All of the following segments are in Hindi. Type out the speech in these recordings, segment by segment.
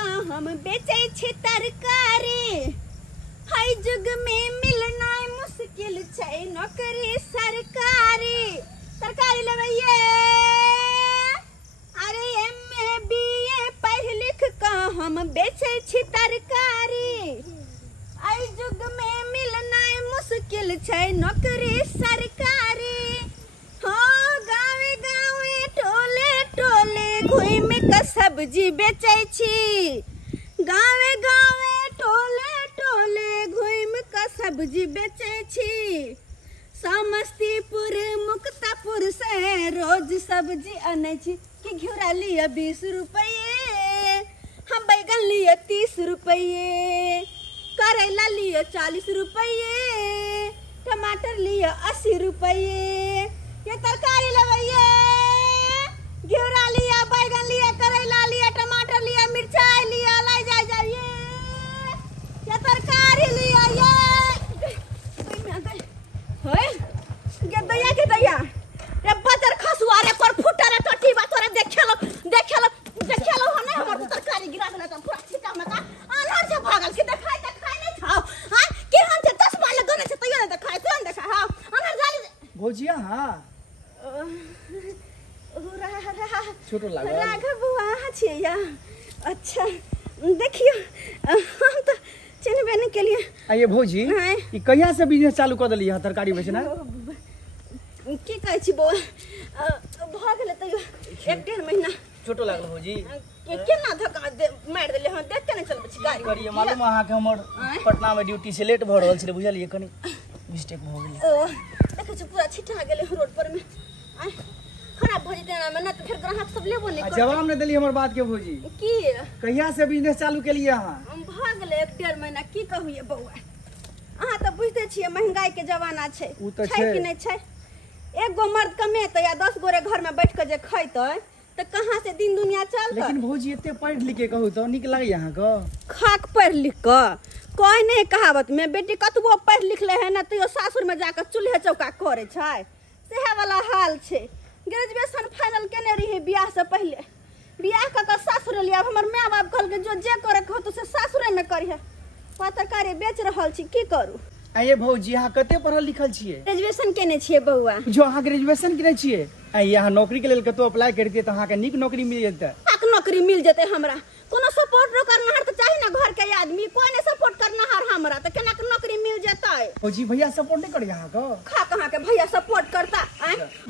का हम बेचे छी तरकारी। हई जुग में मिलना मुश्किल छै नौकरी सरकारी। तरकारी लेबैये अरे एमए बीए पढ़ लिख का हम बेचे छी तरकारी। आई जुग में मिलना मुश्किल छै नौकरी सरकारी। हाँ गावे गावे टोले टोले घूम के सब्जी बेचे छी। गावे गावे टोले टोले घूम के सब्जी बेचे छी। समस्तीपुर मुक्तापुर से रोज सब्जी आने छी कि घिउरा लिया 20 रुपये, हम बैगन लिए 30 रुपये, करेला लिए 40 रुपये, टमाटर लिए 80 रुपये। ये तरकारी लेबैये घिउरा लिया बैगन लिया करेला लिया टमाटर लिया मिर्चाई लिया लाई जाइए। ये तरकारी लिया ये के दैया रे बदर खसुआ रे पर फुटा रे टट्टी बा तोरे देखेलो हने हमर तरकारी गिरा देला त पूरा छिटा में का आलर से भागल के देखाई नहीं खाओ। हां के हम से 10 बार लगने से तैयार देखाई कौन देखा। हां अनर जाली भोजिया। हां छोटो लागल राघव बुआ छिए या। अच्छा देखियो हम तो चिन्हबे नहीं के लिए। आइए भौजी ई कहिया से बिजनेस चालू कर देली है तरकारी बेचना? की कहै छी बो भ गेले त 1.5 महीना। छोटो लागल भौजी केना धक्का मार देले हम देख के नहीं चलबै छी गाड़ी करिए। मालूम अहाँ के हमर पटना में ड्यूटी से लेट भ रहल छै बुझलिए कनी मिस्टेक भ गेलै। देखै छी पूरा छिटा गेले रोड पर में आय खराब भ जेते ना में त फिर ग्राहक सब लेबो नहीं कर। जवाब नहीं देली हमर बात के भौजी की कहिया से बिजनेस चालू केलिए अहाँ? हम भ गेले 1.5 महीना की कहूए बौआ। अहाँ त बुझते छिए महंगाई के जमाना छै छै कि नहीं छै। एक गो मर्द कमेतै या 10 गोरे घर में बैठ के जे खैतै त कहां से दिन दुनिया चलतै। लेकिन भौजी एते पढ़ लिख के कहू त निक लागै अहाँ को? खाक पढ़ लिख के कोई नहीं कहावत में बेटी कतबो पढ़ लिख ले है ना तो सासुर में जाकर चूल्हे चौका करे छै सेहे वाला हाल छै। ग्रेजुएशन फाइनल केने रही बियाह से पहले, बियाह क सासुर लिया हमर माय बाप कहल के जो जे करे कह तो से सासुरे में करिहे। तरकारी बेच रहल छी की करू। आइए भौजी अहाँ कते पढ़ल लिखल छिए? ग्रेजुएशन केने छिए बौआ। जो अहाँ ग्रेजुएशन केने छिए आइए अहाँ नौकरी के लेल कतो अप्लाई करतिए त अहाँ के नीक नौकरी मिल जेतै। काक नौकरी मिल जेतै हमरा कोनो सपोर्ट न करनहार त चाहि ना घर के आदमी कोई ने सपोर्ट करनहार हमरा त केना के नौकरी मिल जेतै। भौजी भैया सपोर्ट नहीं करिए अहाँ को? खा कहां के भैया सपोर्ट करता।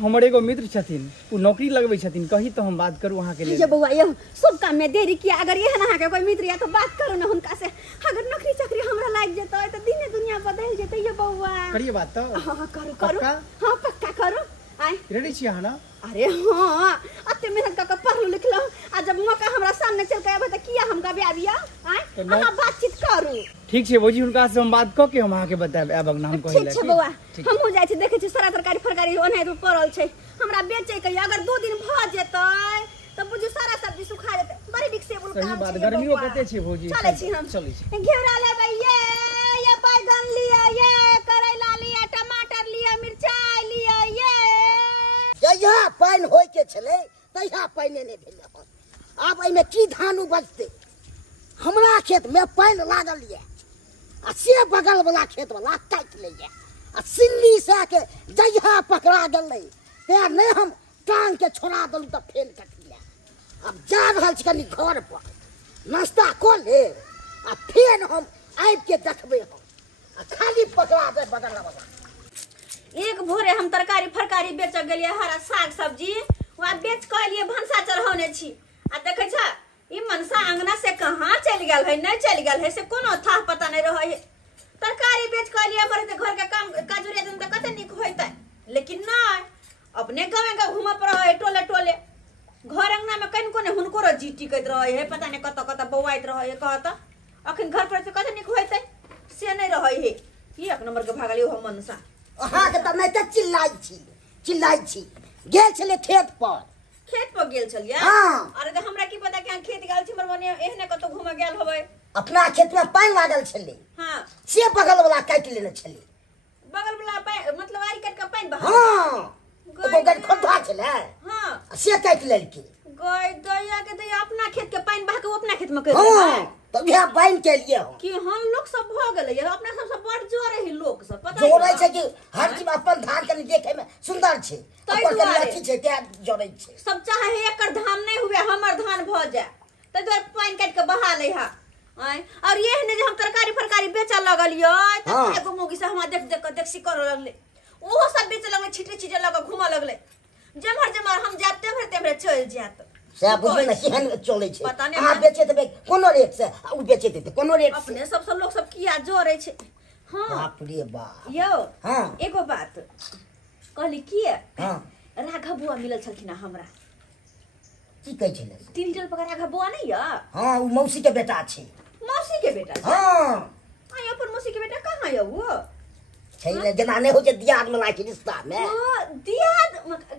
हमर एगो मित्र छथिन उ नौकरी लगबै छथिन कही तो हम बात करू अहाँ के लिए। ये बौआ ये सब काम में देरी किया अगर एहन अहाँ के कोई मित्र या तो बात करू ना हुनका से। अगर नौकरी चाकरी हमरा लाग जेतै त दिने दुनिया बदल जेतै ये बौआ। करिए बात तो। हां करू हां पक्का करू। आय रेडी छी अहाँ ना? अरे हां अते मेहनत क पढ़लो लिखलो आ जब मौका हमरा सामने चल के आबे त किया हम गबे आबिया। आय अहाँ बातचीत करू। ठीक छै भौजी हुनका से हम बात क के हम अहाँ के बताब आबक नाम कहै लै। ठीक छै बौआ हम हो जाय छी देखे छी सारा तरकारी फरकारी ओने तो पड़ल छै हमरा बेचे के अगर 2 दिन भ जेतै त बुझू सारा सब्जी सुखा जेतै बड़ी बिक से बोल काम। सही बात गर्मियो कते छै भौजी। चलै छी हम चलै छी। घेरा लेबै ये बैगन लिया ये करेला लिया टमाटर लिया मिर्चाई लिया ये जहिया पाइन होय के छले तहिया पाइने नहीं भेले हन। आब एमे की धान उपजते? हमरा खेत में पाइन लागल ये आ से बगल वाला खेत वाला काट ले ये आ सिल्ली से के जहिया पकड़ा गेलै ते नहीं हम टांग के छोड़ा दलु त फेन कट लिया। अब जा रहल छी कनी घर पर नाश्ता क ले आ फेन हम आइब के देखबे हम आ खाली पकड़ा दे बगल वाला। एक भोरे हम तरकारी फरकारी बेच गेलिए हरा साग सब्जी वहां बेच के लिए भंसा चढ़ौने छी आ देखे छ ई मनसा अंगना से कहां चल गेल है नहीं चल गेल है से कोनो था पता नहीं रहे है। तरकारी बेच के लिए हमर घर के काम काजुरे दिन त कते निक होइतै लेकिन नहीं अपने गावे का घुमा पर है टोले टोले घर अंगना में कन कोने हुनको जी टिकत रहे है पता नहीं कत कत बौआइत रहे है कहत अखन घर पर से कते निक होइतै से नहीं रहे है। ई एक नंबर के भागली हो मनसा अहाँ के त नहीं त चिल्लाई छी गेल छले खेत पर गेल छलिए। हां अरे त हमरा की पता कि खेत गेल छी मने एहने कतो घुमा गेल होबै। अपना खेत में पानी लागल छले। हां से बगल वाला काट लेने छले। बगल वाला मतलब आरी काट के पानी बहा। हां ओ गड खड्डा छले। हां से काट लेलकी। गय दया के दया अपना खेत के पानी बहा के अपना खेत खेत में कर तो यह बाइन के लिए हो कि हम लोग सब भ गेले अपना सब बड़ जोर है लोग सब पता जोरै छै कि हर चीज अपन धान कनी देखे में सुंदर छै अपन कनी अच्छी छै त्या जोरै छै सब चाहे एकर धान नहीं हुए हमर धान भ जाए त द्वार पानी काट के बहा ले हा और ये ने जे हम तरकारी फरकारी बेचा लगलियो त एगो मोगी से हम देख सी कर लगले ओहो सब बेचे लगले छिटे छिटे लगा घुमा लगले जमहर हम जाते तेमरे चल जात से बुझबे न केहन चलै छै अहाँ बेचे देबै कोनो रेट से उ बेचे देतै कोनो रेट अपने सब लोग सब किया जोरे छै हां बाप रे बाप यो हां एगो बात कहली की हां राघव बुआ मिलल छलखिन हमरा की कहै छले 3 जल पका राघव बुआ नहीं या हां उ मौसी के बेटा छै मौसी के बेटा हां आई अपन मौसी के बेटा कहां या वो छैले जना नहीं हो जे दियाद में लाके रिश्ता में ओ दियाद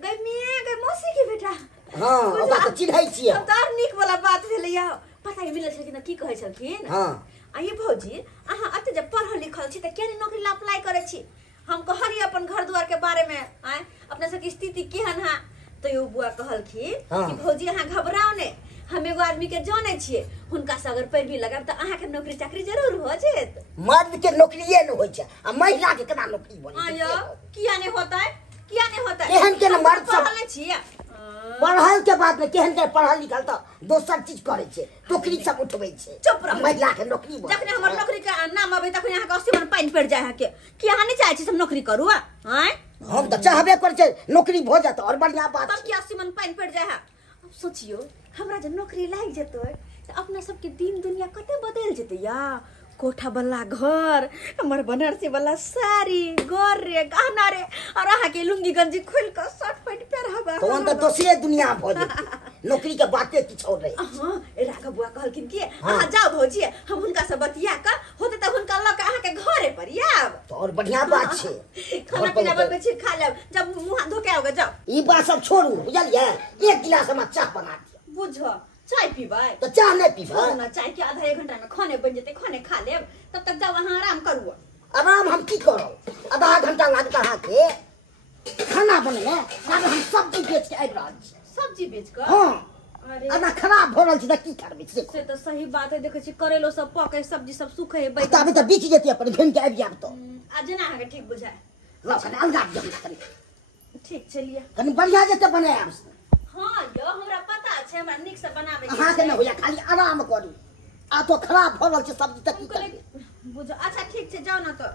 गई मौसी के बेटा हां ओका त चिन्है छियै तार निक वाला बात भेलै या पता मिलल छलखिन की कहै छलखिन हां आइए भौजी अहाँ अते जब पढ़ल लिखल छी त केने नौकरी ला अप्लाई करे छी हम कहली अपन घर द्वार के बारे में आए अपना सब की स्थिति केहन है तो यो बुआ कहलखिन कि भौजी अहाँ घबराओ ने हम एगो आदमी के जाने छिए हुनका से अगर पैरवी लगाब त अहाँ के नौकरी चाकरी जरूर हो जेत मर्द के नौकरीये न होय छै आ महिला के केना नौकरी बने आयो किया नहीं होता है केहन के मर्द सब पढ़ल छिए पढ़ल के बाद में केहन के पढ़ल लिखल त दोसर चीज करे छै टोकरी सब उठबै छै चुप रह महिला के नौकरी बने जखने हमर नौकरी के नाम आबे तखने अहाँ के 80 मन पानी पड़ जाय है के कि अहाँ नहीं चाहे छी सब नौकरी करू हैं हम त चाहबे कर छै नौकरी भ जात और बढ़िया बात तब कि 80 मन पानी पड़ जाय है अब सोचियो हमरा जे नौकरी लाग जेतै त अपना सब के दिन दुनिया कते बदल जेतै या कोठा वाला घर हमर बनारसी वाला साड़ी गोर रे गहना रे और अहाँ के लुंगी गंजी खोल के शर्ट पैंट पहराबा तोन त दोसरे दुनिया भ जेतै नौकरी के बाते किछ और रही हां राघव बुआ कहलखिन कि अहाँ जाओ भौजी हम हुनका से बतिया के होते त हुनका ल के अहाँ के घरे पर आब तो और बढ़िया बात छै खाना पीना बनबै छी खा लेब जब मुंह धो के आओगे जाओ ई बात सब छोड़ू बुझलिए एक गिलास हम चाय बना दियो बुझो चाय पीबै तो चाय नहीं पीबै ना चाय के आधा 1 घंटा में खाने बन जेते खाने खा लेब तब तक जाओ वहां आराम करू आराम हम की करब आधा घंटा लागत अहाँ के खाना बने सारे हम सब्जी बेच के आबि रहल छी सब्जी बेच के हां अरे आधा खराब भ रहल छी त की करबै से तो सही बात है देखे छी करेलो सब पके सब्जी सब सूखे है त अभी त बिक जेती अपन भेन के आबि जाब तो आज ना अहाँ के ठीक बुझाय लो सने अंदाज जम ठीक चलिए कनी बढ़िया जते बनायब हां यो हमरा पता छै हमरा निक से बनावे अहाँ के न होया खाली आराम करू आ तो खराब भ रहल छै सब्जी त की करबै बुझो अच्छा ठीक छै जाओ ना तो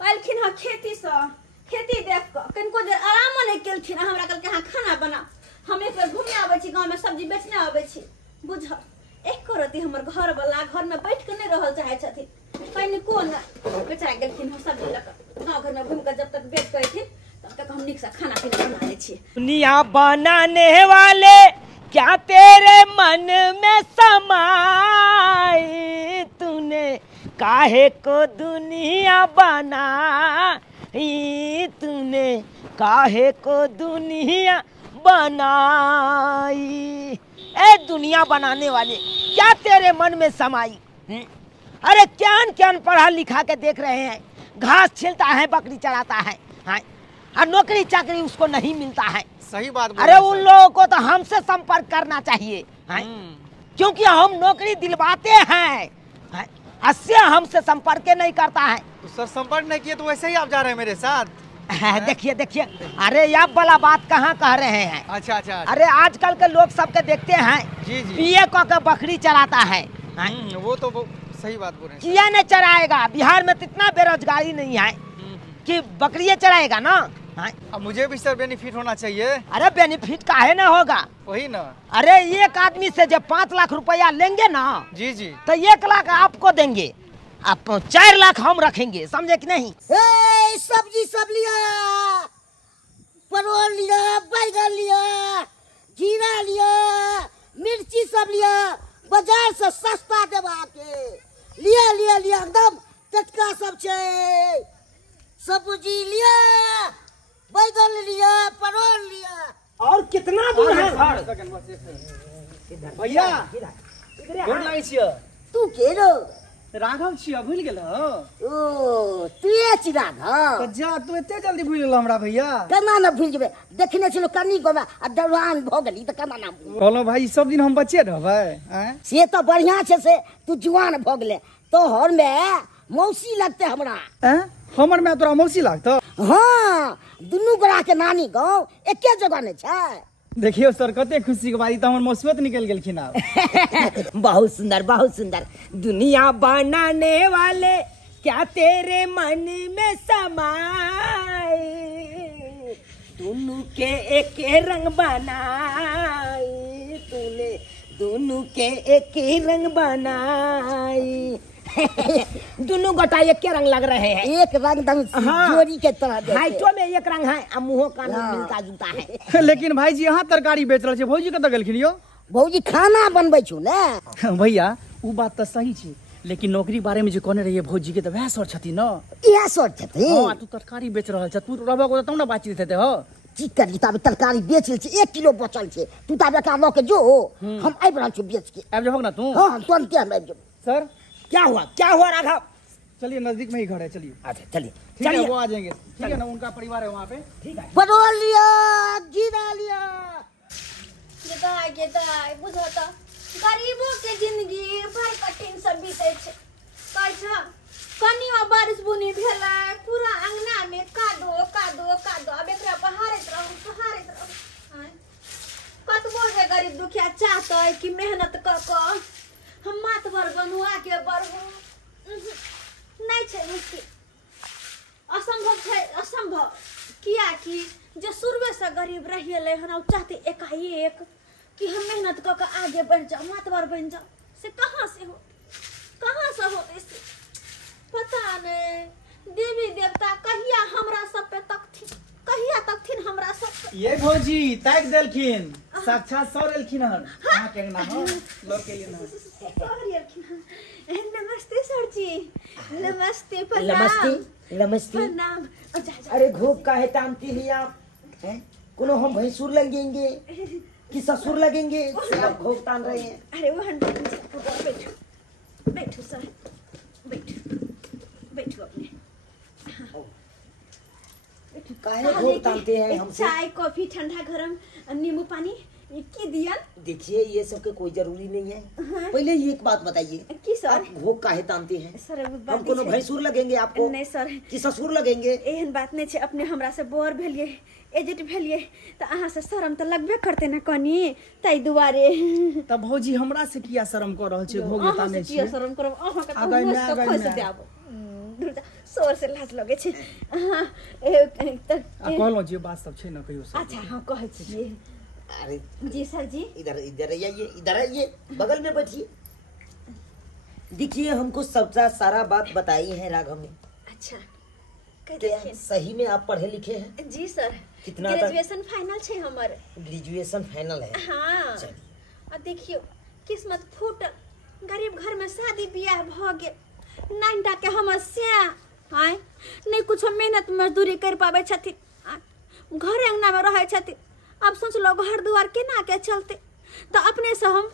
अलखिन ह खेती से खेती देख के कनको देर आराम नहीं केलखिन हमरा कहल के अहाँ खाना बना हम एक बार घूमे आबै छी गांव में सब्जी बेचने आबै छी बुझ एक करती हमर घर वाला घर में बैठ के नहीं रहल चाहे छथिन कहीं कोन बेचारा गेलखिन हम सब्जी लक गांव घर में घूम के जब तक बेच करथिन तब तक हम निक से खाना पीना बना ले छी दुनिया बनाने वाले क्या तेरे मन में समाई तूने काहे को दुनिया बनाई तूने काहे को दुनिया बनाई ए दुनिया बनाने वाले क्या तेरे मन में समाई अरे क्या पढ़ा लिखा के देख रहे हैं घास छीलता है बकरी चराता है और नौकरी चाकरी उसको नहीं मिलता है सही बात अरे उन लोगों को तो हमसे संपर्क करना चाहिए क्योंकि हम नौकरी दिलवाते हैं इससे हमसे संपर्क नहीं करता है तो सर संपर्क नहीं किए तो वैसे ही आप जा रहे हैं मेरे साथ देखिए देखिए अरे आप वाला बात कहाँ कह रहे हैं अच्छा अच्छा अरे आजकल के लोग सबके देखते हैं जी जी पिए के बकरी चराता है वो तो सही बात बोल रहे हैं किया नहीं चराएगा बिहार में इतना बेरोजगारी नहीं है कि बकरियां चराएगा ना अब मुझे भी सर बेनिफिट होना चाहिए अरे बेनिफिट काहे ना होगा वही ना अरे एक आदमी से जब 5 लाख रुपया लेंगे ना जी जी तो 1 लाख आपको देंगे आप 4 लाख हम रखेंगे समझे कि नहीं सब्जी सब लिया परवल लिया बैगन लिया जीरा लिया मिर्ची सब लिया बाजार से सस्ता देवा के लिया लिया लिया एकदम टटका सब छे सब्जी लिया बैगन लिया परवल लिया और कितना दूर है घर भैया गोर लागै छियै तू के रो राघव छिया भूल गेल ओ तुए छी राघव तो जा तू एते जल्दी भूल गेल हमरा भैया केना न भूल जेबे देखने छलो कनी गोबा आ जवान भ गेली त केना ना कहलो भाई सब दिन हम बच्चे रहबै हैं से तो बढ़िया छे से तू जवान भ गेले तोहर में मौसी लगते हमरा हैं हमर में तोरा मौसी लागतो हां दुनू गोरा के नानी गांव एके जगह ने छै देखियो सर कते खुशी के बात त हमर मौसुत निकल गेलखिन आब बहुत सुंदर दुनिया बनाने वाले क्या तेरे मन में समाए दोनों के एक रंग बनाए तूने दोनों के एक रंग बनाए दोनों गोटा एक रंग लग रहे हैं एक रंग दम जोड़ी के तरह हाइटो में एक रंग है और मुंह कान में मिलता जुलता है लेकिन भाई जी यहाँ तरकारी बेच रहल छै भौजी कत गेलखिन यो भौजी खाना बनबै छु ने भैया उ बात त सही छै लेकिन नौकरी बारे में जे कहने रहिए भौजी के त वह सर छथि न इहे सर छथि हां तू तरकारी बेच रहल छ तू रहबो को तब न बातचीत हेते हो की करी तब तरकारी बेच ले छी 1 किलो बचल छै तू त बेटा ल के जो हम आइ रहल छी बेच के आबि जबक ना तू हां हम तुरंत आबि जेब सर क्या हुआ राघव चलिए नजदीक में ही घर है चलिए अच्छा चलिए ठीक है वो आ जाएंगे ठीक है ना उनका परिवार है वहाँ पे ठीक है बरोल लिया जीरा लिया गेदाय बुझता गरीबों के जिंदगी भर कठिन सब बीते छै कैसा कनियो बारिश बुनी भेला पूरा अंगना में कादो अब एकरा बहारत रहू कतबो जे गरीब दुखिया चाहते कि मेहनत क हम मातबर बनुआ के बढ़ू नहीं छै मुश्किल असंभव किया कि जो शुरुए से गरीब रहिए हन और चाहते एकाएक कि हम मेहनत क आगे बढ़ जाओ मातबर बन जाओ से कहाँ से हो इसे पता नहीं देवी देवता कहिया हमरा सब पे तकथिन हमरा सब पे ये भौजी ताक देलखिन साक्षात सर एलखिन हन कहां के ना हो लोग के लिए ना नमस्ते सर जी नमस्ते प्रणाम अरे घोप का है तामती ही आप हैं कोनो हम भैंसुर लगेंगे कि ससुर लगेंगे आप घोप तान रहे हैं अरे वो बैठो सर बैठो अपने काहे घोप तानते हैं हमसे चाय कॉफी ठंडा गरम नींबू पानी की दिया देखिए ये सब के कोई जरूरी नहीं है पहले ये एक बात बताइए की सर आप घोप काहे तानते हैं सर हम कोनो भैंसुर लगेंगे आपको नहीं सर कि ससुर लगेंगे एहन बात नहीं छै अपने हमरा से बोर भेलिए एजेट भेलिए त अहाँ से शर्म त लगबे करते न कनी तै दुआरे त भौजी हमरा से किया शर्म कर रहल छै भौजी ताने छी किया शर्म करब अहाँ के त खोस देब सोर से लाज लगे छै अहाँ कहलो जे बात सब छै न कहियो सर अच्छा हां कहै छियै अरे जी सर जी इधर आइए बगल में बैठिए देखिए हमको सबका सारा बात बताई है राघव ने अच्छा क्या सही में आप पढ़े लिखे हैं जी सर कितना ग्रेजुएशन फाइनल छै हमर ग्रेजुएशन फाइनल है हां और देखियो किस्मत फूटल गरीब घर में शादी बियाह भ गेल नानटा के समस्या हाय नहीं कुछ मेहनत मजदूरी कर पावे छथिन घर अंगना में रहे छथिन अब सोच लो घर दुआर केना के चलते तो अपने से हम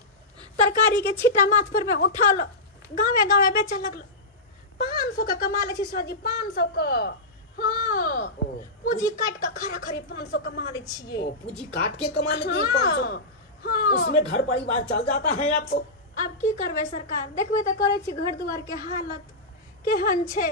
तरकारी के छिटा माथ पर में उठा लो गाँव बेचे लगलो 500 का कमा ले छी सर जी 500 का हाँ पूंजी काट का खरा खरी 500 कमा ले छिए पूंजी काट के कमा लेती है 500 हाँ उसमें घर परिवार चल जाता है आपको अब की करबे सरकार देखबे तो करे छी घर दुआर के हालत केहन छे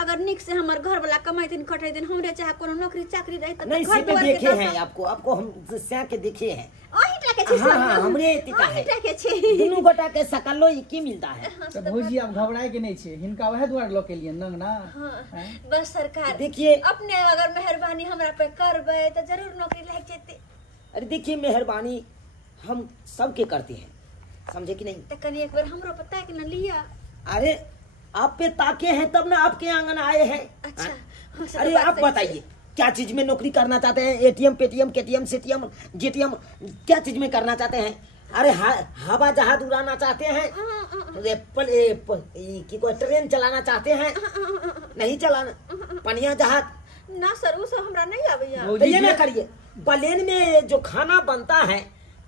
अगर निक से हमर घर वाला कमाई दिन कटे दिन हमरे चाहे कोनो नौकरी चाकरी रहे त नहीं से पे देखे हैं आपको हम स्या के देखे हैं ओही टाके छै हां हमरे एतिका है टाके छै दुनु गोटा के सकलो की मिलता है तो भौजी आप घबराए के नहीं छे हिनका वह द्वार लो के लिए नंग ना बस सरकार देखिए अपने अगर मेहरबानी हमरा पे करबे तो जरूर नौकरी लग जेते अरे देखिए मेहरबानी हम सब के करते हैं समझे कि नहीं तो कनी एक बार हमरो पता है कि न लिया अरे आप पे ताके हैं तब ना आपके आंगन आए हैं अच्छा अरे आप बताइए क्या चीज में नौकरी करना चाहते हैं एटीएम पेटीएम केटीएम सीटीएम जेटीएम क्या चीज में करना चाहते हैं अरे हवा जहाज उड़ाना चाहते हैं ट्रेन चलाना चाहते हैं नहीं चलाना पनिया जहाज ना सर वो सब हमरा नहीं आवेया तो ये ना करिए प्लेन में जो खाना बनता है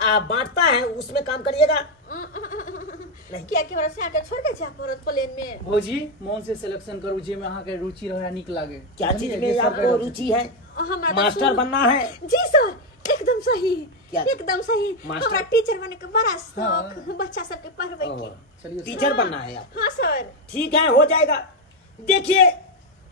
बांटता है उसमें काम करिएगा क्या कि हमरा से के छोड़ के जा पड़त प्लेन में। भौजी मन से सिलेक्शन करू जे में अहाँ के रुचि रहे निक लागे। क्या चीज में आपको रुचि है? हमरा मास्टर बनना है? जी सर, एकदम सही, क्या? एकदम सही। हमरा टीचर बनने का बड़ा शौक, बच्चा सबके पढ़ावे के। चलिए टीचर बनना है आप? हाँ सर। ठीक है, हो जाएगा। देखिए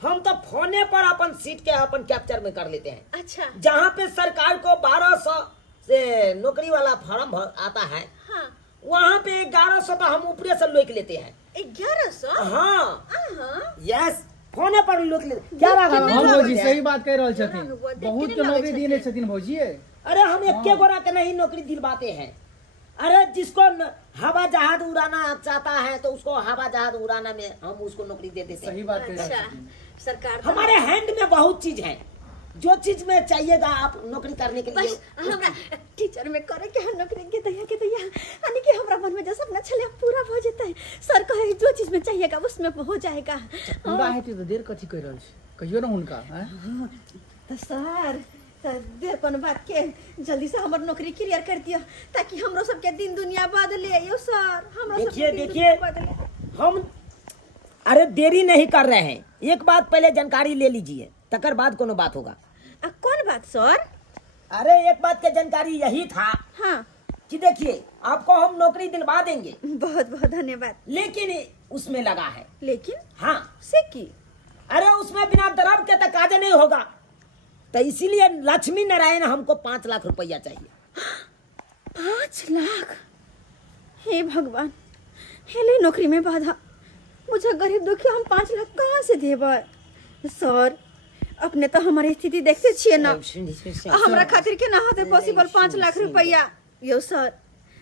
हम तो फोने पर अपन सीट के अपन कैप्चर में कर लेते हैं। अच्छा। जहाँ पे सरकार को 1200 से नौकरी वाला फॉर्म आता है, हाँ। वहाँ पे 1100 तो हम ऊपरे से लोक लेते हैं। 1100? हाँ हाँ। यस, फोने पर लोक लेते। क्या लगा? हम भौजी सही बात कह रहल छथिन, बहुत के नौकरी दिने छथिन भौजी। अरे हम एक गोरा के नहीं नौकरी दिलवाते हैं। अरे जिसको हवा जहाज उड़ाना चाहता है तो उसको हवा जहाज उड़ाना में हम उसको नौकरी दे देते हैं। सही बात कह अच्छा, सरकार हमारे हैंड में बहुत चीज है, जो चीज में चाहिएगा आप नौकरी करने के लिए। बस हमरा टीचर में करे के नौकरी के तैया यानी कि हमरा मन में जो सपना छले पूरा हो जाता है। सर कहे जो चीज में चाहिएगा उसमें हो जाएगा। पूरा है तो देर कथी कह रहल छी, कहियो ना हुनका। तो सर देर कोनो बात के जल्दी से हमर नौकरी क्लियर कर दियो ताकि हमरो सबके दिन दुनिया बदले। यो सर हमरो सबके देखिए हम अरे देरी नहीं कर रहे हैं। एक बात पहले जानकारी ले लीजिए, तकर बाद कोनो बात होगा। कौन बात सर? अरे एक बात की जानकारी यही था, हाँ, कि देखिए आपको हम नौकरी दिलवा देंगे। बहुत बहुत धन्यवाद। लेकिन उसमें लगा है। लेकिन? हाँ से की? अरे उसमें बिना दरब के तक काज नहीं होगा, तो इसीलिए लक्ष्मी नारायण हमको 5 लाख रुपया चाहिए। 5 लाख? हे भगवान, हेले नौकरी में बाधा, मुझे गरीब दुखी हम 5 लाख कहाँ से देबै? सर अपने तो हमारी स्थिति देखते छिए ना, हमरा खातिर के ना होते पॉसिबल 5 लाख रुपया। यो सर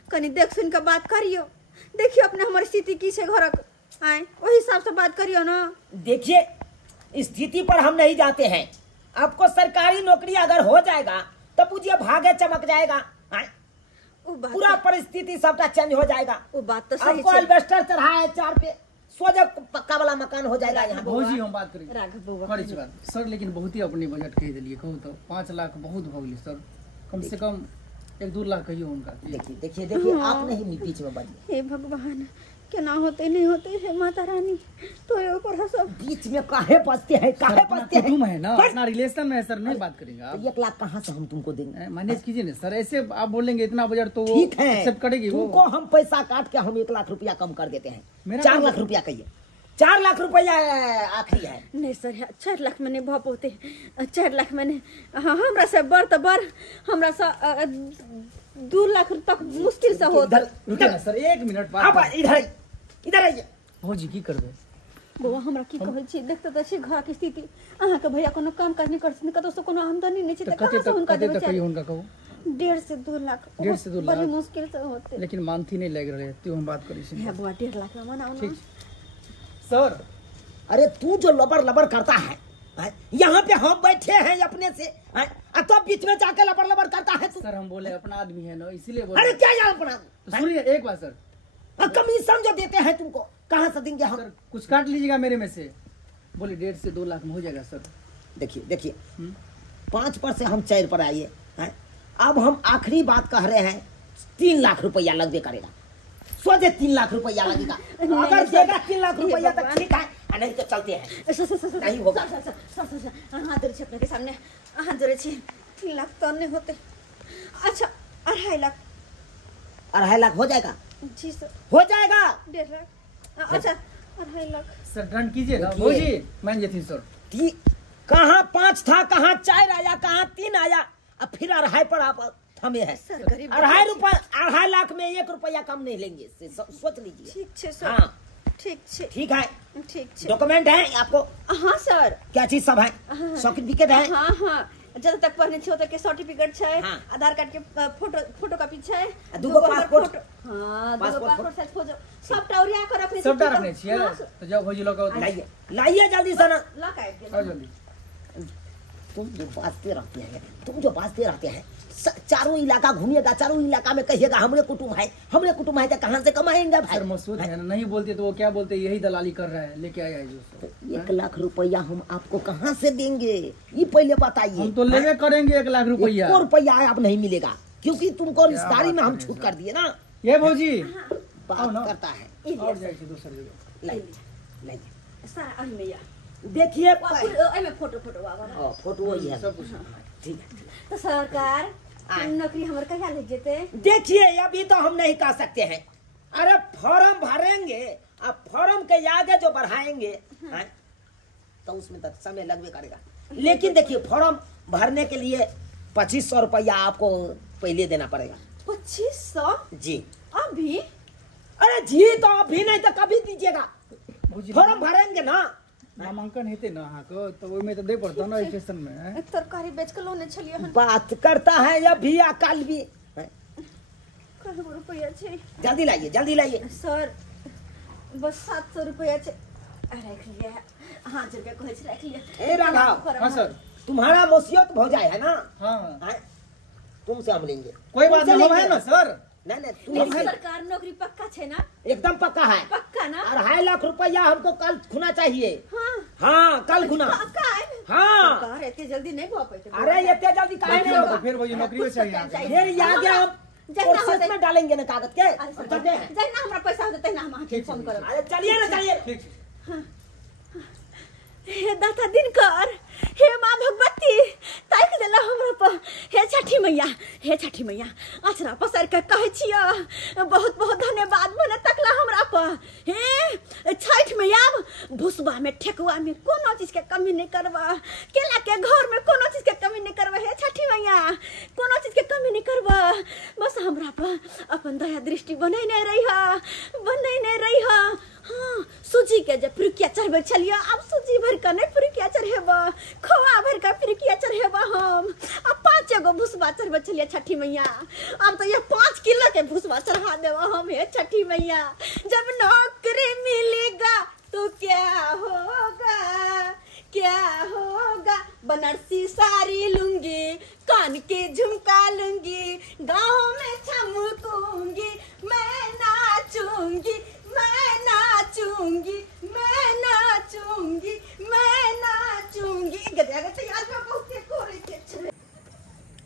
कनी देख सुन के बात करियो, देखियो अपने हमारी स्थिति की से घर आए वही हिसाब से बात करियो ना। देखिए स्थिति पर हम नहीं जाते हैं। आपको सरकारी नौकरी अगर हो जाएगा तो पूछिए भाग्य चमक जाएगा। पूरा परिस्थिति सबका चेंज हो जाएगा। वो बात तो सही आपको एल्वेस्टर चढ़ा है 4 पे, सोजा पक्का वाला मकान हो जाएगा यहाँ। भौजी हम बात करी राघव बाबा करी छी बात सर, लेकिन बहुत ही अपनी बजट कह दिलिए। कहूँ तो 5 लाख बहुत हो गई सर, कम से कम 1-2 लाख कहियो उनका। देखिए आप नहीं बीच में बजिए। हे भगवान, केना होते नहीं होते है माता रानी, तो ऊपर है सब बीच में काहे बजते हैं, काहे बजते हैं? तुम है ना, अपना रिलेशन में है सर, नहीं बात करेंगे आप। 1 लाख कहाँ से हम तुमको देंगे? मैनेज कीजिए ना सर, ऐसे आप बोलेंगे इतना बजट तो वो ठीक है, एक्सेप्ट करेगी वो। तुमको हम पैसा काट के हम 1 लाख रुपया कम कर देते हैं। 4 लाख रुपया कहिए, 4 लाख रुपया आखिरी है। नहीं सर, 4 लाख में नहीं भाव होते। 4 लाख में नहीं, हमरा से बढ़ तो बढ़ हमरा से 2 लाख तक मुश्किल से होता। रुकिए ना सर, 1 मिनट आप बात। इधर आइए। भौजी की करबे बउआ, हमरा की कहै छी, देखते त छी घर के स्थिति। अहाँ के भैया कोनो काम काज नहीं कर सकते, कतौ से कोनो आमदनी नहीं छै, त कहां से हुनका देबै? कहियो हुनका कहू 1.5 से 2 लाख 1.5 से 2 लाख बड़ी मुश्किल से होते। लेकिन मानती नहीं लग रहे, तू हम बात करी छी। है बुआ 1.5 लाख में मनाओ ना सर। अरे तू जो लबर लबर करता है, यहाँ पे हम बैठे हैं अपने से, तो बीच में जाके लबर लबर करता है तू। सर हम बोले अपना आदमी है ना, इसीलिए बोले। अरे क्या यार अपना? सुनिए एक बात सर, कमीशन जो देते हैं तुमको कहाँ से देंगे हम? सर कुछ काट लीजिएगा मेरे में से। बोले 1.5 से 2 लाख में हो जाएगा सर। देखिए 5 पर से हम 4 पर आइए। अब हम आखिरी बात कह रहे हैं, 3 लाख रुपया लगभग करेगा। सोचे 3 लाख रुपया लगेगा। अगर देगा 3 लाख रुपया तो ठीक है, नहीं तो चलते हैं। नहीं होगा। हाथ जोड़े छी अपने के सामने, हाथ जोड़े छी। 3 लाख तो नहीं होते। अच्छा 2.5 लाख। 2.5 लाख हो जाएगा? जी सर हो जाएगा। 1.5 लाख। अच्छा 2.5 लाख सर डन कीजिए ना भौजी, मान जाती सर। कहाँ 5 था, कहाँ 4 आया, कहाँ 3 आया, अब फिर 2.5 पर आप थमे है। 2.5 लाख में 1 रुपया कम नहीं लेंगे, सोच लीजिए। ठीक है सर। हाँ ठीक है, ठीक है। ठीक है। डॉक्यूमेंट है आपको? हाँ सर। क्या चीज सब है? सर्टिफिकेट है? हाँ हाँ, जब तक पढ़ने छो तक के सर्टिफिकेट है। हाँ। आधार कार्ड के फोटो कॉपी है, 2 पासपोर्ट। हाँ 2 पासपोर्ट साइज फोटो सब टौरिया कर रखने सब रखने छिए। तो जाओ भौजी लोग लाइए जल्दी से ना। ला काट के आओ जल्दी। तुम जो बाजते रहते हैं, चारों इलाका घूमिएगा, चारों इलाका में कहिएगा हमरे कुटुंब है, हमरे कुटुंब है, तो कहाँ से कमाएंगे भाई? सर मसूद है ना, नहीं बोलते तो वो क्या बोलते, यही दलाली कर रहा है, लेके आया है जो। 1 लाख रुपया हम आपको कहाँ से देंगे, ये पहले बताइए। हम तो लेवे करेंगे 1 लाख रुपया। 1 रुपया अब नहीं मिलेगा, क्योंकि तुमको रिश्तेदारी में हम छूट कर दिए ना। ये भौजी बात करता है। और जाइए दूसरी जगह। नहीं सारा अही में या देखिए एमे फोटो आवा फोटो वही है सब कुछ ठीक है। तो सरकार नौकरी हमर कहिया लग जेते? देखिए अभी तो हम नहीं कह सकते हैं। अरे फॉर्म भरेंगे, अब फॉर्म के आगे जो बढ़ाएंगे तो उसमें तो समय लगवे करेगा। लेकिन देखिए फॉर्म भरने के लिए 2500 रुपया आपको पहले देना पड़ेगा। 2500? जी। अभी? अरे जी तो अभी नहीं तो कभी दीजिएगा। फॉर्म भरेंगे ना, नामांकन हेते ना अहाँ को तो ओइ में तो दे पड़ता ना स्टेशन में। तरकारी बेच के लोने छलिए हन। बात करता है या भी या कल भी। कब रुपया छे? जल्दी लाइए। सर बस 700 रुपया छे। रख लिया। हाँ जब कहे रख लिया। ए राघव। हाँ सर। तुम्हारा मुसीबत भौजाई है ना? हाँ। तुमसे हम लेंगे। कोई बात नहीं, हम है ना सर। नहीं तुम सरकार नौकरी पक्का छे ना? एकदम पक्का है। पक्का ना? 2.5 लाख रुपया हमको कल खुना चाहिए। हाँ कल खुना। पक्का है? हाँ सरकार इतने जल्दी नहीं हो पाते। अरे इतने जल्दी काहे नहीं होगा? फिर वही नौकरी चाहिए। फिर आगे हम प्रोसेस में डालेंगे ना कागज के। जैना हमरा पैसा होते तैना हम आके फोन करब। अरे चलिए। ठीक। हे दाता दिनकर, हे माँ भगवती, ताकि देला हमरा पर। हे छठी मैया, अचरा पसर के कहै छियै बहुत बहुत धन्यवाद मने तकला हमरा पर। हे छठ मैया भुसबा में ठेकुआ में कोनो चीज के कमी नहीं करबा, केला के घर में कोनो चीज के कमी नहीं करबा। हे छठी मैया कोनो चीज के कमी नहीं करबा, बस हमरा पर अपन दया दृष्टि बनैने रही। हाँ सूजी के जे पिरुकिया चढ़बे छलिया, अब सूजी भर के नहीं पिरुकिया चढ़ेबा, खोआ भर के पिरुकिया चढ़ेबा। हम अब 5 गो भुसबा चढ़बे छलिया छठी मैया, अब तो ये 5 किलो के भुसबा चढ़ा देबा हम। हे छठी मैया जब नौकरी मिलेगा तो क्या होगा, बनारसी साड़ी लूंगी, कान के झुमका लूंगी, गाँव में चमकूंगी, मैं नाचूंगी।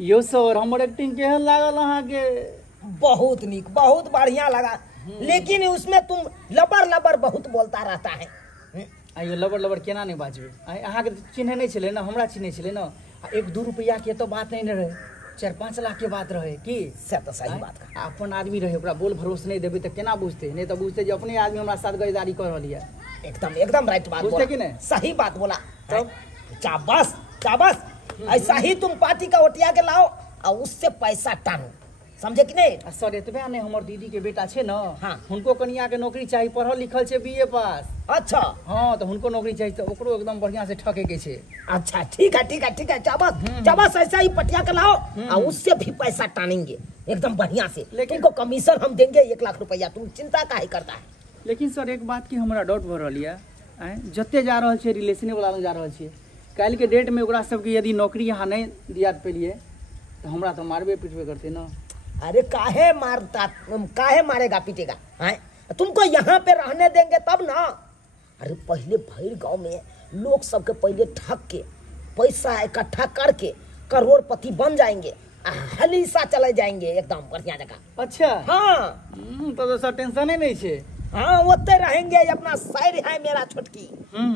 यो सर हमर एक्टिंग केहन लागल अहाँ के? बहुत नीक, बहुत बढ़िया लगा। लेकिन उसमें तुम लबर बहुत बोलता रहता है। आइयो लबर केना नहीं बाजबे? अहाँ के चिन्हे नहीं छले ना, हमरा चिन्हे छले ना। 1-2 रुपया के तो बात नहीं रहे, 4-5 लाख के बात रहे की। से तो सही बात का। अपन आदमी रहे, ओकरा बोल भरोसे नहीं देबे तो केना बुझते? नहीं तो बुझते जे अपने आदमी हमरा साथ गद्दारी कर रहल है। एकदम राइट बात बोला। कि नहीं? सही बात बोला। तब चाबस ऐसा ही तुम पार्टी का ओटिया के लाओ और उससे पैसा टानो, समझे कि नहीं? सर एतबे नहीं, हमर दीदी के बेटा छे ना, हाँ। हुनको कनिया के नौकरी चाहिए, पढ़ल लिखल छे BA पास। अच्छा हाँ तो हुनको नौकरी चाहिए, तो ओकरो एकदम बढ़िया से ठके के छे। अच्छा ठीक है। चाबस ऐसा ही पटिया के लाओ और उससे भी पैसा टानेंगे एकदम बढ़िया से। लेकिन तुमको कमीशन हम देंगे 1 लाख रुपया, तुम चिंता काहे करता है? लेकिन सर एक बात की हमरा डाउट भ रहल है, जते जा रहल छे रिलेशने वाला लग जा रहल छे, कल के डेट में ओकरा सबके यदि नौकरी यहाँ नहीं दिया पेलिए तो हमरा तो मारबे पीटबे करते ना। अरे काहे मारेगा पीटेगा? तुमको यहाँ पे रहने देंगे तब ना। अरे पहले भैर गांव में लोग सबके पहले ठग के पैसा इकट्ठा करके करोड़पति बन जाएंगे, हलीसा चले जाएंगे एकदम बढ़िया जगह। अच्छा हाँ तो सर टेंशन ही नहीं छे। हाँ ओते रहेंगे, अपना शायर है मेरा छोटकी,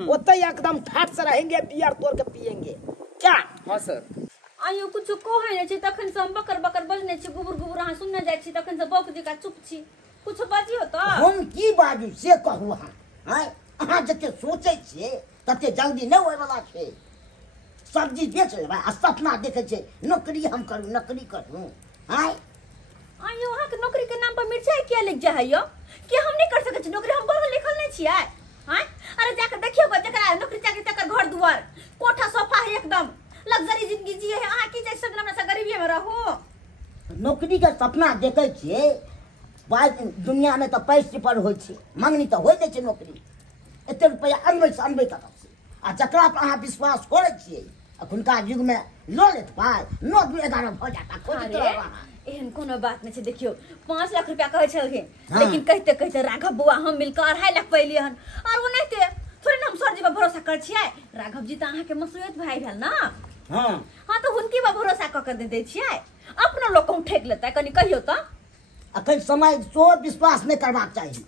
ओते एकदम ठाट से रहेंगे, बियर तोड़ के पियेंगे क्या? हाँ सर। आइयो कुछ कहै नै छै, तखन से हम बकर बजने छी, गुबुर अहाँ सुनने जाइ छी, तखन से बौक दिका चुप छी। कुछ बाजियो त। हम की बाजू से कहू अहाँ? अहाँ जते सोचै छियै तते जल्दी नहि होय वाला छै। सब्जी बेच लेबै आ सपना देखै छै नौकरी हम करू। आइयो अहाँ के नौकरी के नाम पर मिर्चाई किया लग जाय यो? कि हम नहीं कर सकै छी नौकरी? हम पढ़ल लिखल नहीं छियै। अरे जाकर देखियो जकरा नौकरी चाकरी तकर घर दुआर कोठा सोफा है, एकदम लग्जरी जिंदगी जिए है। अहाँ की जाय सब हमरा से गरीबी में रहू? नौकरी के सपना देखै छियै, दुनिया में तो पैसे पर होइ छै, मंगनी तो होय नै छै नौकरी। एते रुपया अनबै कतऽ से? आ जकरा पर अहाँ विश्वास करै छियै अखुनका युग में लो लेत पाय 9-11 भ जाता। एहन कोनो बात नहीं है। देखियो 5 लाख रुपया कहे छलखिन, लेकिन कहते राघव बुआ हम मिलकर 2.5 लाख पैलिए हन। और वो नहीं थे थोड़े ना हम सर जी पर भरोसा कर छियै। राघव जी तो अहाँ के मसुएत भाई भेल ना। हाँ तो हुनकी पर भरोसा क के दे छियै, अपना लोग कहूँ ठेक लेता है। कनी कहियो तो अखन समय सो विश्वास नहीं करबाक चाहिए।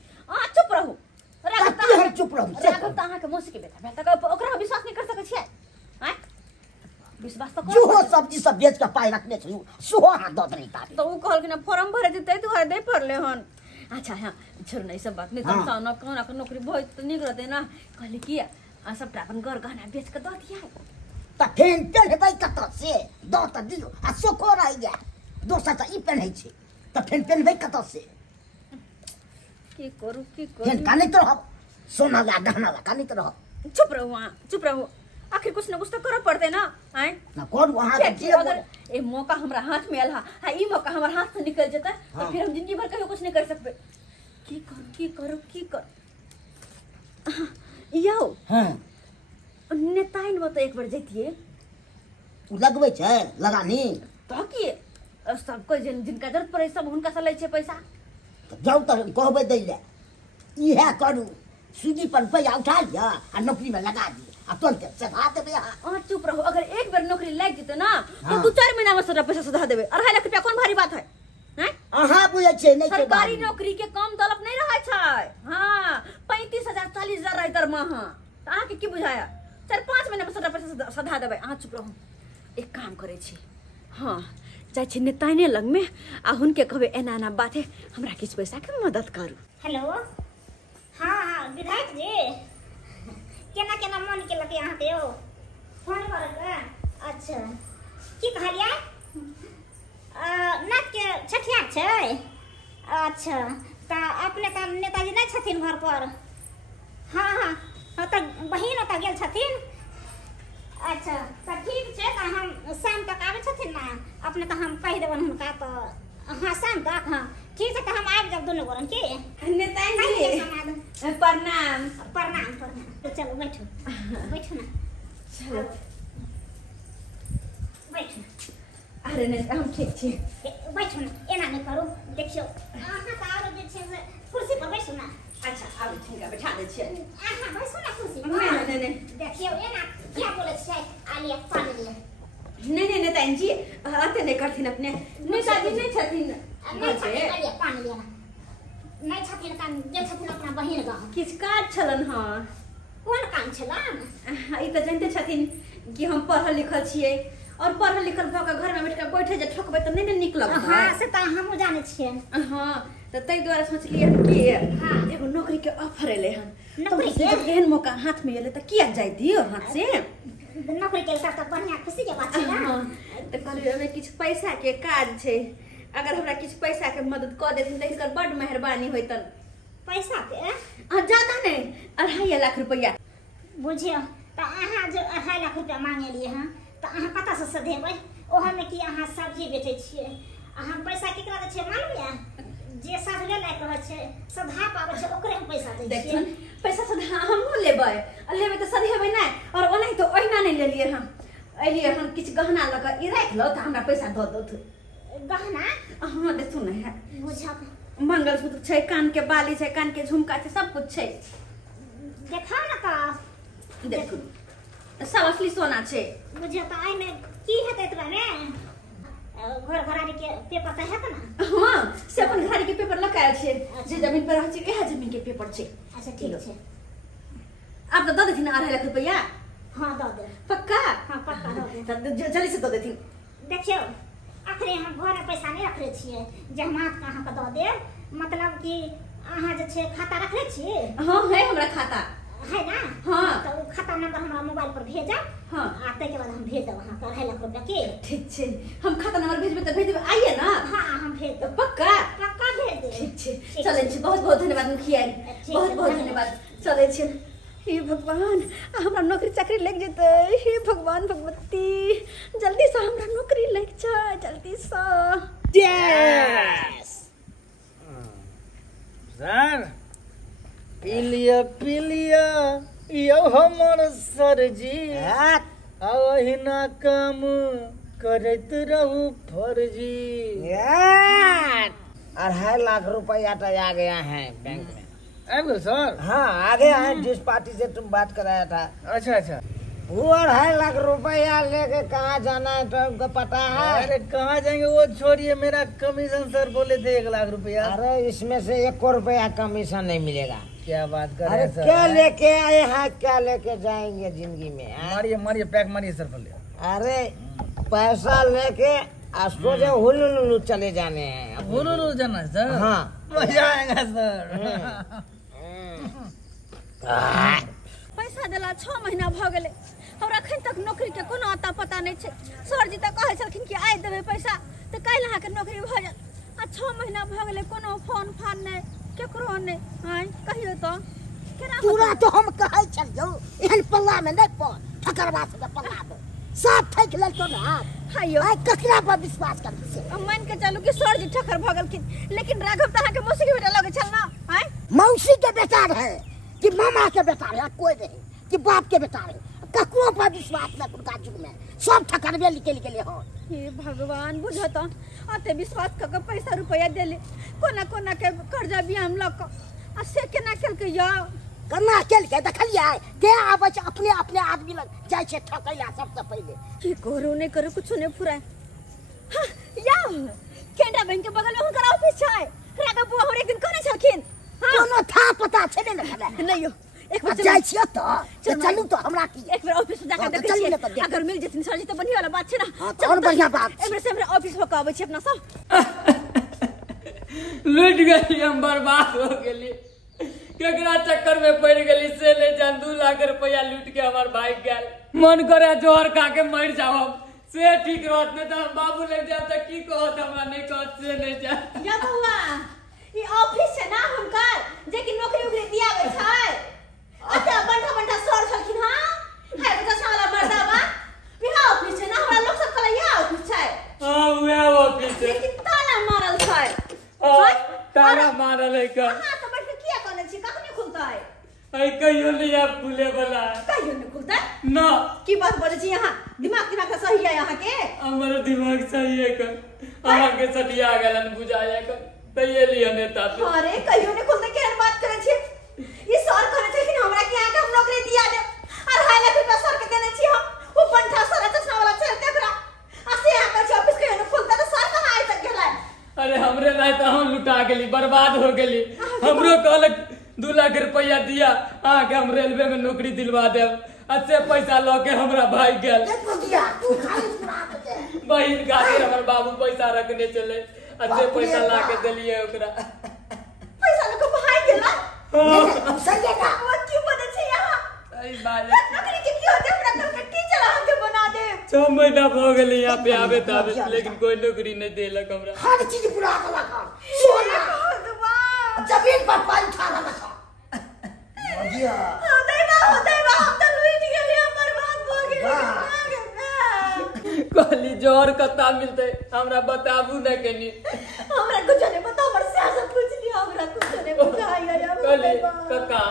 चुप रहू कथी हम चुप रहू से राघव त अहाँ के मौसी के बेटा भेल तक ओकरा विश्वास नहीं कर सकै छियै हैं विश्वास तो जो सब्जी सब बेच के पाई रखने छी सोहो हाथ दत नहीं तारी तो उ कहल कि ना फॉर्म भरे देते दुआरे दे पड़ले हन। अच्छा हां छोड़ नहीं सब बात नहीं तुम साउना कोना के नौकरी बहुत तो निक रहते ना कहली कि सबटा अपन घर गहना बेच के द दिया त फेन पेन हेतै कत से द त दियो आ सोको रहि जा दोसर त ई पेन है छै त फेन पेन भई कत से की करू फेन काने तो रह सोना ला गहना ला काने तो रह चुप रहो आखिर कुछ न कुछ तो करऽ पड़ते ना हैं ना कौन वहां के अगर ए मौका हमरा हाथ में आला हां ई मौका हमर हाथ से निकल जेतै तो फिर हम जिंदगी भर कहियो कुछ नहीं कर सकबे। की करू यो हां नेताइन वो तो एक बार जैतिए लगबै छै लगानी तो की सब कोई जिनका जरूरत पड़े सब हुनका से लै छै पैसा जाऊ त कहबै दै ले इहे करू सूदी पर पैसा उठा लिया आ नौकरी में लगा दी आ तुरंत सधा देबे। हां चुप रहो अगर एक बार नौकरी लग जेते ना तो 2-4 महीना में सारा पैसा सधा देबे। 2.5 लाख रुपया कोन भारी बात है हैं अहाँ बुझै छै नहीं सरकारी नौकरी के कम तलब नहीं रहै छै। हां 35,000 40,000 रह दरमाहा त अहाँ के की बुझाया 4-5 महीना में सारा पैसा सधा देबे। अहाँ चुप रहो एक काम करे छी हां जाय छी नेताइने लग में आ हुनके कहबे एना एना बात है हमरा किछ पैसा के मदद करू। हेलो हाँ विधायक जी केना मन के लगे अहाँ के फोन करके अच्छा की कहलिए नाच के छठियार छै अच्छा त अपने का नेताजी नहीं छथिन घर पर हाँ त बहिन ओतऽ गेल छथिन अच्छा त ठीक छै त हम शाम तक आबै छथिन ना अपने त हम कहि देबन हुनका त हाँ शाम तक हाँ ठीक है तो हम आबि जाब दोनों गोरन की नेताइन जी प्रणाम तो चलो बैठो ना चलो बैठो अरे नहीं हम ठीक छी बैठो ना एना नहीं करू देखियो अहाँ त आरो जे छै से कुर्सी पर बैठो ना। अच्छा आबै छी का बैठा दे छियै अहाँ बैठो ना कुर्सी पर नहीं देखियो एना क्या बोले छै आलिया पानी लिया नहीं नेताइन जी आते नहीं करथिन अपने नेताजी नहीं छथिन पानी लेना नहीं छथिन काम गेल छथिन अपना बहिन गाँव किछ काज छलन हां कोन काम छलन ई त जानते छथिन कि हम पढ़ल लिखल छियै और पढ़ल लिखल भ के घर में बैठ के बैठे जे ठोकबै त नहीं निक लगत। हां से त हमहु जाने छियै हां त तै द्वारा सोचलिए कि हां एगो नौकरी के ऑफर एले हन नौकरी के एहन मौका हाथ में एले त किया जाय दियो हाथ से नौकरी के त बढ़िया खुशी के बात छै ना त कहलिए हमें किछ पैसा के काज छै अगर हमरा किछ पैसा के मदद क देथिन त इनकर बड़ मेहरबानी होइतन। पैसा के ज्यादा नहीं 2.5 लाख रुपया बुझियो त अहाँ जो 2.5 लाख रुपया मांगे लिए हां त अहाँ कता से देबै ओहा में कि अहाँ सब्जी बेचै छियै अहाँ पैसा केकरा दै छियै मालूम या जे साधले लायक रहै छै सधा पाबै छै ओकरे हम पैसा दै छियै। देखथुन पैसा सधा हमहु लेबै त सधेबै नै और ओनाहि तो ओहिना नहीं लेलिए हम एलिए हम किछ गहना लगा ई राख लो त हमरा पैसा द दो गहना हां देखथुन है बुझा मंगलसूत्र छै कान के बाली छै कान के झुमका छै सब कुछ छै देखा ना त देखथुन सब असली सोना छै बुझा त आई में की हेतै तबा ने घर घरारी के पेपर त हेत ना हां से अपन घरारी के पेपर लगायल छै जे जमीन पर रहै छै एहा जमीन के पेपर छै। अच्छा ठीक छै आप त द देथिन 2.5 लाख रुपया हां द दे पक्का हां पक्का द दे जल्दी से द देथिन। देखियो अखरे हम घर में पैसा नहीं रखले छियै जे हम हाथ का अहाँ के द देब मतलब कि अहाँ जे छै खाता रखले छियै हां है हमरा खाता है ना हां तो खाता नंबर हमरा मोबाइल पर भेजब हां आ तै के बाद हम भेज देब अहाँ के 2.5 लाख रुपया के ठीक छै हम खाता नंबर भेजबै त भेज देबै आइए ना हां हम भेज देब पक्का भेज देब ठीक छै चलै छी बहुत धन्यवाद मुखिया बहुत धन्यवाद चलै छी। हे भगवान हमरा नौकरी चाकरी लग जेतै हे भगवान भगवती जल्दी से हमरा नौकरी लग जाए जल्दी से यस सर पिलिया यो हमर सरजी अहिना काम करैत रहू फर्जी। 2.5 लाख रुपया तो आ गया है बैंक में। सर हाँ आ गया है जिस पार्टी से तुम बात कराया था। अच्छा वो 2.5 लाख रुपया लेके कहाँ जाना है तो हमको पता है। अरे कहाँ जाएंगे वो छोड़िए, मेरा कमीशन सर बोले थे 1 लाख रुपया। अरे इसमें से 1 रुपया कमीशन नहीं मिलेगा। क्या बात कर रहे अरे हैं सर? क्या लेके आए हैं, क्या लेके जाएंगे जिंदगी में? मारिए मारिए पैक मारिए सर पहले। अरे पैसा लेके सोचे हुलुलुलु चले जाने हैं। हुलुलु जाना है सर? हाँ मजा आएगा सर। पैसा दिला 6 महीना भ गेले, हमरा अखन तक नौकरी के कोनो आता पता नहीं छै। सर जी त कहै छलखिन कि आइ देबे पैसा त काल्हि अहाँ के नौकरी भ जात। आ 6 महीना भ गेले, कोनो फोन फान नहीं, केकरो नहीं। हां कहियो तो केना पूरा तो हम कहै छलियो एहन पल्ला में नहीं पड़, ठकरवा से पल्ला में सब ठक लेल तो ना। हायो आइ ककरा पर विश्वास कर से? मान के चलू कि सर जी ठकर भ गेलखिन, लेकिन राघव त अहाँ के मौसी के बेटा लगे छल ना। हां मौसी के बेटा रहे कि मामा के बेटा रहे, कोई नहीं कि बाप के बेटा रहे, ककरो पर विश्वास नहीं। उनका जुग में सब ठकरवे निकल गेले हो। हे भगवान बुझत अते विश्वास क के पैसा रुपया देले, कोना कोना के कर्जा बियाम लक आ से केना केल के या कन्ना केल के देखलिए के आबै छै अपने अपने आदमी लग जाय छै ठकैला सबसे पहले। की करू नहीं करू कुछ नहीं फुराय। हां या केंडा बैंक के बगल में हुनकर ऑफिस छै, राघव बुआ हमरे एक दिन कहने छलखिन। हां कोनो था पता छै नहीं न नहीं हो एक बार जाय छियै तो चलू तो हमरा की एक बार ऑफिस में जाकर देख छियै, अगर मिल जेथिन सर जी तो बढ़िया वाला बात छै ना। और बढ़िया बात एक बार से हमरा ऑफिस में आबै छी अपना सब। लूट गई, हम बर्बाद हो गेली, केकरा चक्कर में पड़ गई से ले जान 2 लाख रुपया लूट के हमार भाई गेल। मन करे जोहर खा के मर जाओ से ठीक रहत, नहीं तो हम बाबू ले जाओ तो की कहत, हमरा नहीं कहत से नहीं जा। या बउआ ई ऑफिस छै ना हुनकर जे कि नौकरी उकरी दियाबै छै। अच्छा बंठा बंठा सर छलखिन। हां है तो साला मर्दावा बिहा ऑफिस छै ना, हमरा लोग सब कहले या ऑफिस छै। हां वे ऑफिस है, लेकिन ताला मारल छै। ताला मारल है का? हां तो बैठ के किया कहने छी कखनी खुलतै? आई कहियो नहीं आप खुले वाला कहियो नहीं खुलतै ना। की बात बोले छी यहां? दिमाग का सही है यहां के? हमारा दिमाग सही है का, अहाँ के सटिया गेलन बुझाया का तइए लिया नेता पे। अरे कहियो नहीं खुलतै, केहन बात करे छी? ई सर कहने छलखिन हमरा कि आके हम नौकरी दिया दे, 2.5 लाख रुपया सर के देने छी हम। वो बंठा सर चश्मा वाला छै तेकरा असे आके छै ऑफिस के न खुलतै तो सर कहां आइ तक गेलै? अरे हमरे लाई तो हम लुटा गेली, बर्बाद हो गेली। हमरो कहलक 2 लाख रुपया दिया अहाँ के हम रेलवे में नौकरी दिलवा देव, अच्छे पैसा लो के हमरा भाई गेल। बहिन खातिर हमर बाबू पैसा रखने चले, अच्छे पैसा ला के दिलिए ओकरा। पैसा लेके भाई गेला? सही है ना? वो क्यों बने छै यहां? सही बात है। नौकरी के की होते हमरा कल के टीचर हम के बना दे। 6 महीना हो गेली यहाँ पे आवे तावे, लेकिन कोई नौकरी नहीं देलक हमरा। हर चीज बुरा कला का सोना भगवान जमीन पर पानी थारा रखा बढ़िया होदैबा हम तो लूट गेली, हम बर्बाद हो गेली। कहली जोहर कत्ता मिलते हमरा बताबू न कनी। हमरा कुछ नहीं पता, हमर से से पूछ लिया, हमरा कुछ नहीं बुझाइया यार। कहली कक्का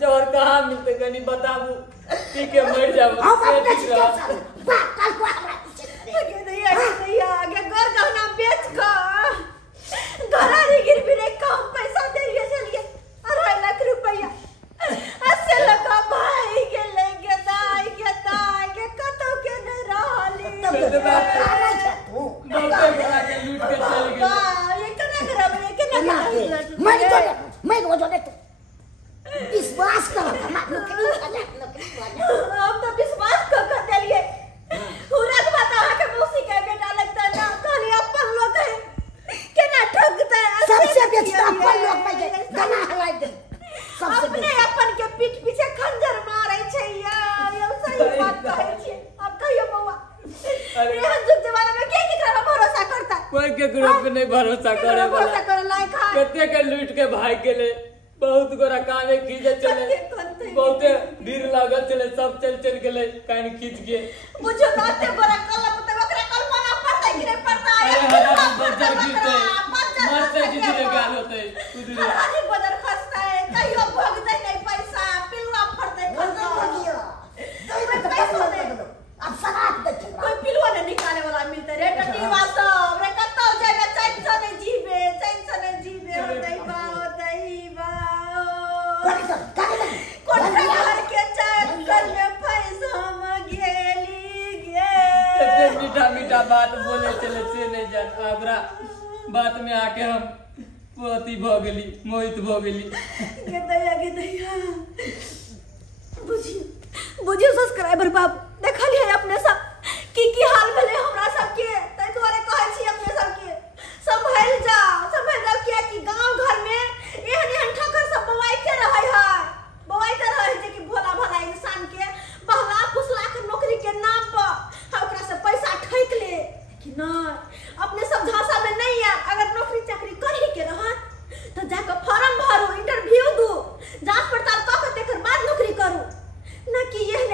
जोहर कहाँ मिलते कनी बताबू, पी के मर जाबू हम से अपने ठीक चीज रह। कर बा कल को हमरा पीछे करे आगे दैया आगे घर गहना बेच कर घरारी गिरवी रे कम पैसा दे लिए चलिए 2.5 लाख रुपया असे लगा भाई के लेके दाई के कतो के न रहली। बहुत बड़ा के लूट के चल गेल। वाह ये केना करब, ये केना करब? मैं जो दे तू विश्वास कर हमरा नौकरी हम तो विश्वास कर देलिए। पूरा बात अहाँ के मौसी के बेटा लगता ना, खाली अपन लोग है केना ठगता है। सबसे बेचता अपन लोग में गाना हलाई दे सबसे अपने अपन के पीठ पीछे खंजर मारै छै यार, ये सही बात कहै छै। अब कहियो बउआ एहन जुग जमाना में के केकरा पर भरोसा करता? कोई केकरो पे नहीं भरोसा करे भरोसा वाला। करे लायक है। कते के लूट के भाग गेले, बहुत गोरा काने खींचे चले, बहुते भीड़ लागल चले, सब चल गेले कान खींच के। बुझो नाते बड़ा कलम त ओकरा कल्पना पड़ता कि नहीं पड़ता है? अरे हमारा बच्चा गिरते मर से गिरते गाल होते उधर। हरानी बदर खसता है, कहियो भोगते नहीं पैसा, पिलवा फड़ते खसता। पैसा दे अब सराप दे कोई पिलवा नहीं निकाले वाला मिलते रे टटीवा सब रे कत्तो जाबे चैन से नहीं जीबे दैबा कोठा घर के चक्कर में पैसा बात बोले चले से नहीं जान आबरा बात में आके हम पति भ गेली मोहित भ गेली गे दैया बुझियो सब्सक्राइबर बाबू देखलिए अपने सब की हाल भेले हमरा सबके तै दुआरे कहै छी अपने सबके संभल जाओ किया कि गांव घर में एहन ठोकर सब बवाइते रहै है कि भोला भला इंसान के बहला फुसला के नौकरी के नाम पर ओकरा से पैसा ठैक ले कि नहीं अपने सब झांसा में नहीं है। अगर नौकरी चाकरी करही के रहत तो जाकर फॉर्म भरो इंटरव्यू दो जांच पड़ताल क के तेकर बाद नौकरी करू ना कि यह